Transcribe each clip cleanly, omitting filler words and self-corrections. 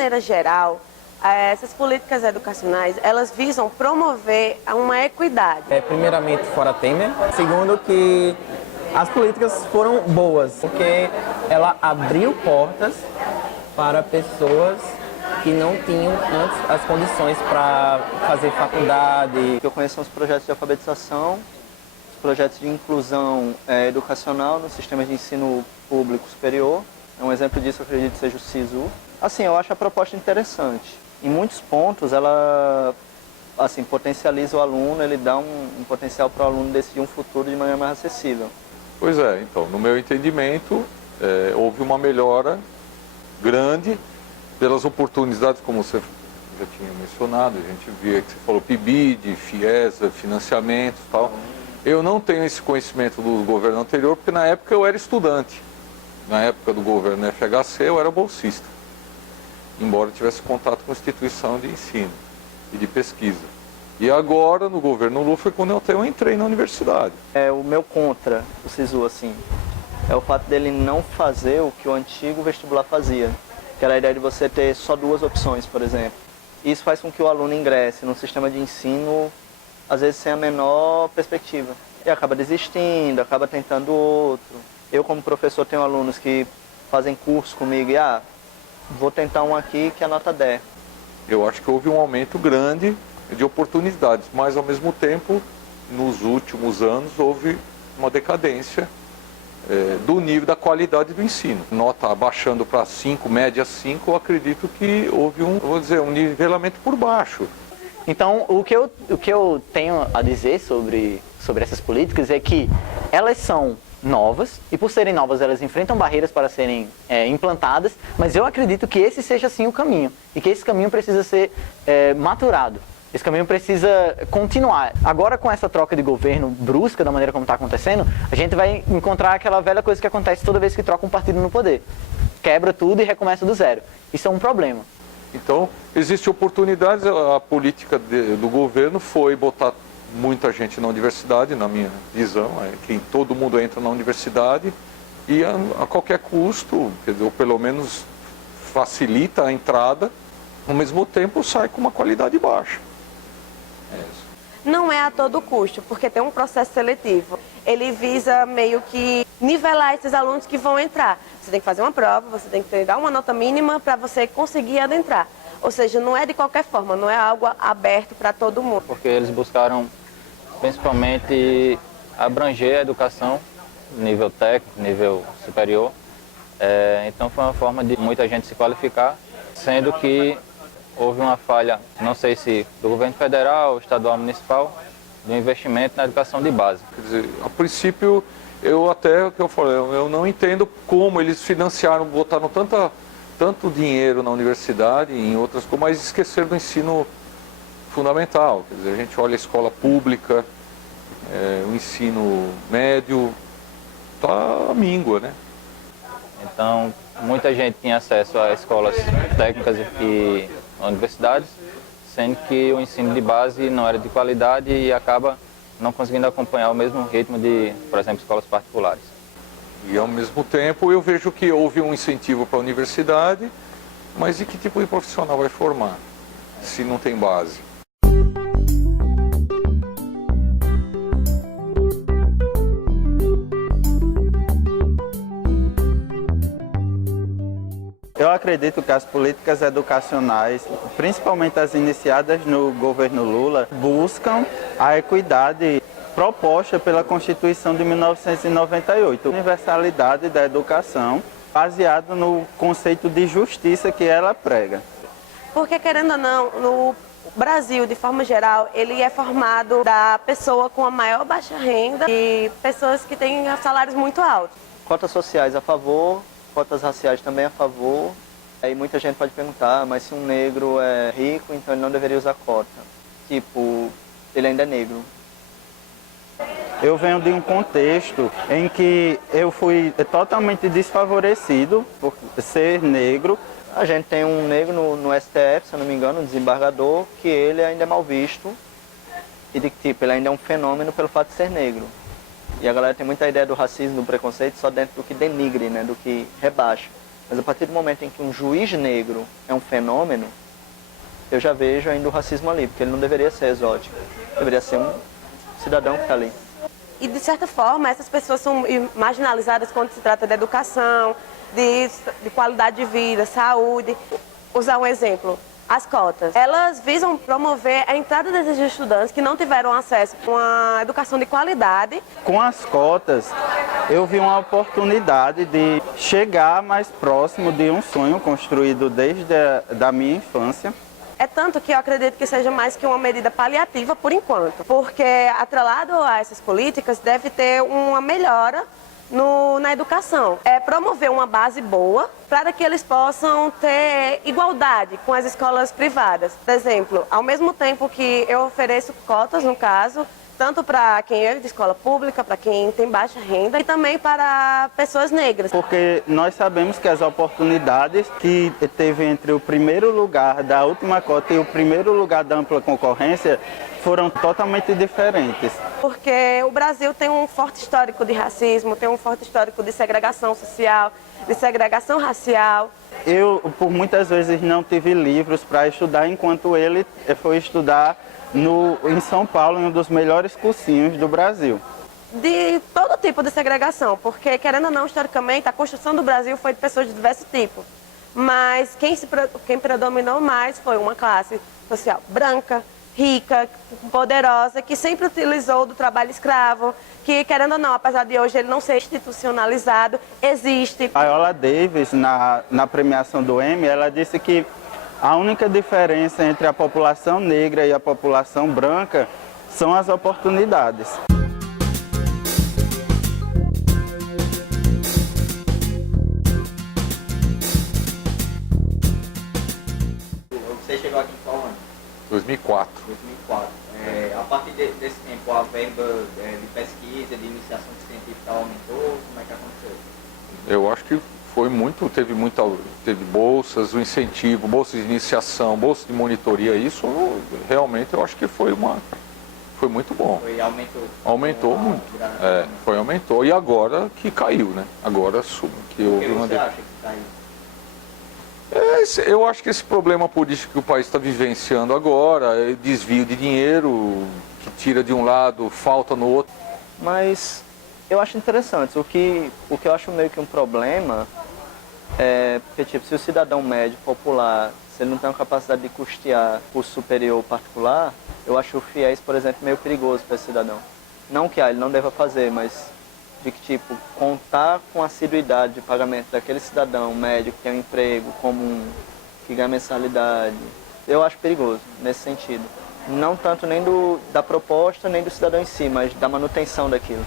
maneira geral, essas políticas educacionais, elas visam promover uma equidade. Primeiramente, fora Temer. Segundo, que as políticas foram boas, porque ela abriu portas para pessoas que não tinham antes as condições para fazer faculdade. Eu conheço os projetos de alfabetização, os projetos de inclusão educacional no sistema de ensino público superior. Um exemplo disso, eu acredito, seja o SISU. Assim, eu acho a proposta interessante. Em muitos pontos, ela assim, potencializa o aluno, ele dá um potencial para o aluno decidir um futuro de maneira mais acessível. Pois é, então, no meu entendimento, houve uma melhora grande pelas oportunidades, como você já tinha mencionado, a gente via que você falou PIBID, FIESA, financiamentos e tal. Eu não tenho esse conhecimento do governo anterior, porque na época eu era estudante. Na época do governo FHC eu era bolsista, embora tivesse contato com instituição de ensino e de pesquisa. E agora, no governo Lula, foi quando eu entrei na universidade. O meu contra o SISU, assim, é o fato dele não fazer o que o antigo vestibular fazia, que era a ideia de você ter só 2 opções, por exemplo. Isso faz com que o aluno ingresse num sistema de ensino, às vezes sem a menor perspectiva. E acaba desistindo, acaba tentando outro. Eu, como professor, tenho alunos que fazem curso comigo e, vou tentar um aqui que a nota der. Eu acho que houve um aumento grande de oportunidades, mas, ao mesmo tempo, nos últimos anos, houve uma decadência do nível da qualidade do ensino. Nota abaixando para 5, média 5, eu acredito que houve um nivelamento por baixo. Então, o que eu tenho a dizer sobre essas políticas é que elas são novas, e por serem novas elas enfrentam barreiras para serem implantadas, mas eu acredito que esse seja sim o caminho, e que esse caminho precisa ser maturado. Esse caminho precisa continuar. Agora, com essa troca de governo brusca, da maneira como está acontecendo, a gente vai encontrar aquela velha coisa que acontece toda vez que troca um partido no poder. Quebra tudo e recomeça do zero. Isso é um problema. Então, existem oportunidades. A política do governo foi botar muita gente na universidade, na minha visão, que todo mundo entra na universidade e a qualquer custo, quer dizer, ou pelo menos facilita a entrada, ao mesmo tempo sai com uma qualidade baixa. Não é a todo custo, porque tem um processo seletivo. Ele visa meio que nivelar esses alunos que vão entrar. Você tem que fazer uma prova, você tem que dar uma nota mínima para você conseguir adentrar. Ou seja, não é de qualquer forma, não é algo aberto para todo mundo. Porque eles buscaram principalmente abranger a educação, nível técnico, nível superior. Então foi uma forma de muita gente se qualificar, sendo que houve uma falha, não sei se do governo federal, estadual, municipal, do investimento na educação de base. Quer dizer, a princípio, o que eu falei, eu não entendo como eles financiaram, botaram tanto dinheiro na universidade e em outras coisas, mas esqueceram do ensino fundamental. Quer dizer, a gente olha a escola pública, o ensino médio, está à míngua, né? Então, muita gente tinha acesso a escolas técnicas e universidades, sendo que o ensino de base não era de qualidade e acaba não conseguindo acompanhar o mesmo ritmo de, por exemplo, escolas particulares. E, ao mesmo tempo, eu vejo que houve um incentivo para a universidade, mas e que tipo de profissional vai formar, se não tem base? Eu acredito que as políticas educacionais, principalmente as iniciadas no governo Lula, buscam a equidade proposta pela Constituição de 1998, a universalidade da educação, baseado no conceito de justiça que ela prega. Porque, querendo ou não, no Brasil, de forma geral, ele é formado da pessoa com a maior baixa renda e pessoas que têm salários muito altos. Cotas sociais a favor, cotas raciais também a favor. Aí muita gente pode perguntar, mas se um negro é rico, então ele não deveria usar cota. Tipo, ele ainda é negro. Eu venho de um contexto em que eu fui totalmente desfavorecido por ser negro. A gente tem um negro no STF, se eu não me engano, um desembargador, que ele ainda é mal visto e de que tipo, ele ainda é um fenômeno pelo fato de ser negro. E a galera tem muita ideia do racismo, do preconceito, só dentro do que denigre, né, do que rebaixa. Mas a partir do momento em que um juiz negro é um fenômeno, eu já vejo ainda o racismo ali, porque ele não deveria ser exótico, deveria ser um cidadão que está ali. E, de certa forma, essas pessoas são marginalizadas quando se trata de educação, de qualidade de vida, saúde. Usar um exemplo, as cotas. Elas visam promover a entrada desses estudantes que não tiveram acesso a uma educação de qualidade. Com as cotas, eu vi uma oportunidade de chegar mais próximo de um sonho construído desde a minha infância. É tanto que eu acredito que seja mais que uma medida paliativa por enquanto, porque atrelado a essas políticas deve ter uma melhora na educação. É promover uma base boa para que eles possam ter igualdade com as escolas privadas. Por exemplo, ao mesmo tempo que eu ofereço cotas, no caso, tanto para quem é de escola pública, para quem tem baixa renda e também para pessoas negras. Porque nós sabemos que as oportunidades que teve entre o primeiro lugar da última cota e o primeiro lugar da ampla concorrência foram totalmente diferentes. Porque o Brasil tem um forte histórico de racismo, tem um forte histórico de segregação social, de segregação racial. Eu, por muitas vezes, não tive livros para estudar, enquanto ele foi estudar em São Paulo, em um dos melhores cursinhos do Brasil. De todo tipo de segregação, porque, querendo ou não, historicamente, a construção do Brasil foi de pessoas de diversos tipos. Mas quem predominou mais foi uma classe social branca, rica, poderosa, que sempre utilizou do trabalho escravo, que, querendo ou não, apesar de hoje ele não ser institucionalizado, existe. A Viola Davis, na premiação do Emmy, ela disse que a única diferença entre a população negra e a população branca são as oportunidades. Você chegou aqui em qual ano? 2004. 2004. A partir desse tempo, a verba de pesquisa, de iniciação científica aumentou? Como é que aconteceu? Eu acho que teve bolsas, o incentivo, bolsas de iniciação, bolsas de monitoria, isso realmente eu acho que foi muito bom. Aumentou muito. Aumentou e agora que caiu, né? Agora que houve uma... Você acha que caiu? Eu acho que esse problema político que o país está vivenciando agora, desvio de dinheiro, que tira de um lado, falta no outro. Mas eu acho interessante. O que eu acho meio que um problema é porque, tipo, se o cidadão médio popular, se ele não tem a capacidade de custear curso superior ou particular, eu acho o FIES, por exemplo, meio perigoso para esse cidadão. Não que ele não deva fazer, mas de que, tipo, contar com a assiduidade de pagamento daquele cidadão médio que tem um emprego comum, que ganha mensalidade, eu acho perigoso nesse sentido. Não tanto nem da proposta, nem do cidadão em si, mas da manutenção daquilo.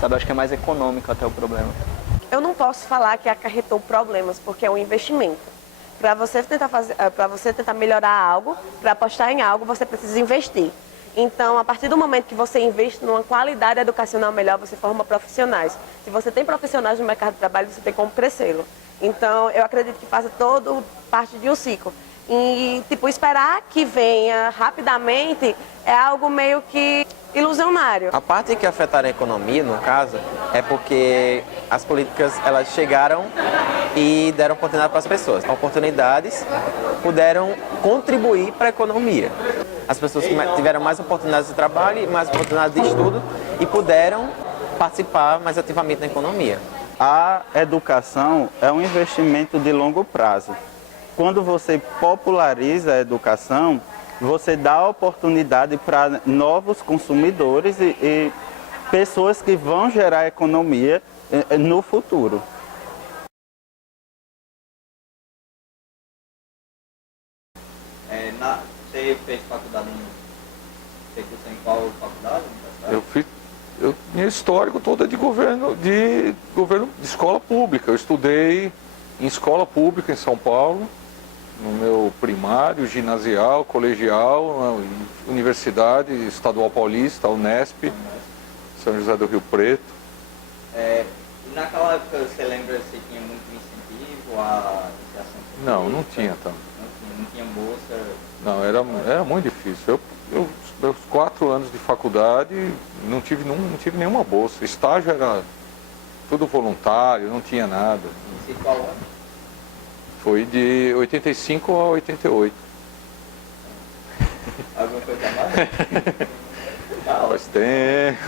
Sabe, acho que é mais econômico até o problema. Eu não posso falar que acarretou problemas, porque é um investimento. Para você tentar melhorar algo, para apostar em algo, você precisa investir. Então, a partir do momento que você investe numa qualidade educacional melhor, você forma profissionais. Se você tem profissionais no mercado de trabalho, você tem como crescê-lo. Então, eu acredito que faça todo parte de um ciclo. E, tipo, esperar que venha rapidamente é algo meio que ilusionário. A parte que afetaram a economia, no caso, é porque as políticas elas chegaram e deram oportunidade para as pessoas. Oportunidades puderam contribuir para a economia. As pessoas que tiveram mais oportunidades de trabalho e mais oportunidades de estudo e puderam participar mais ativamente na economia. A educação é um investimento de longo prazo. Quando você populariza a educação, você dá oportunidade para novos consumidores e pessoas que vão gerar economia no futuro. Você fez faculdade você cursou em qual faculdade? Meu histórico todo é de governo de escola pública. Eu estudei em escola pública em São Paulo, no meu primário, ginasial, colegial, Universidade Estadual Paulista, Unesp, São José do Rio Preto. E naquela época, você lembra se tinha muito incentivo à iniciação? Não tinha tanto. Não tinha bolsa? Não, era muito difícil. Meus 4 anos de faculdade, não tive nenhuma bolsa. Estágio era tudo voluntário, não tinha nada. E qual ano? Foi de 85 a 88. Alguma coisa a mais? Faz tempo.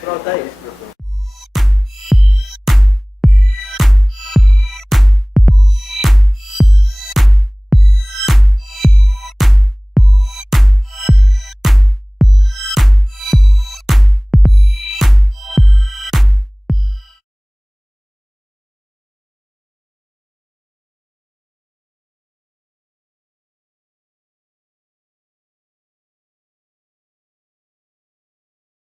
Pronto, é isso.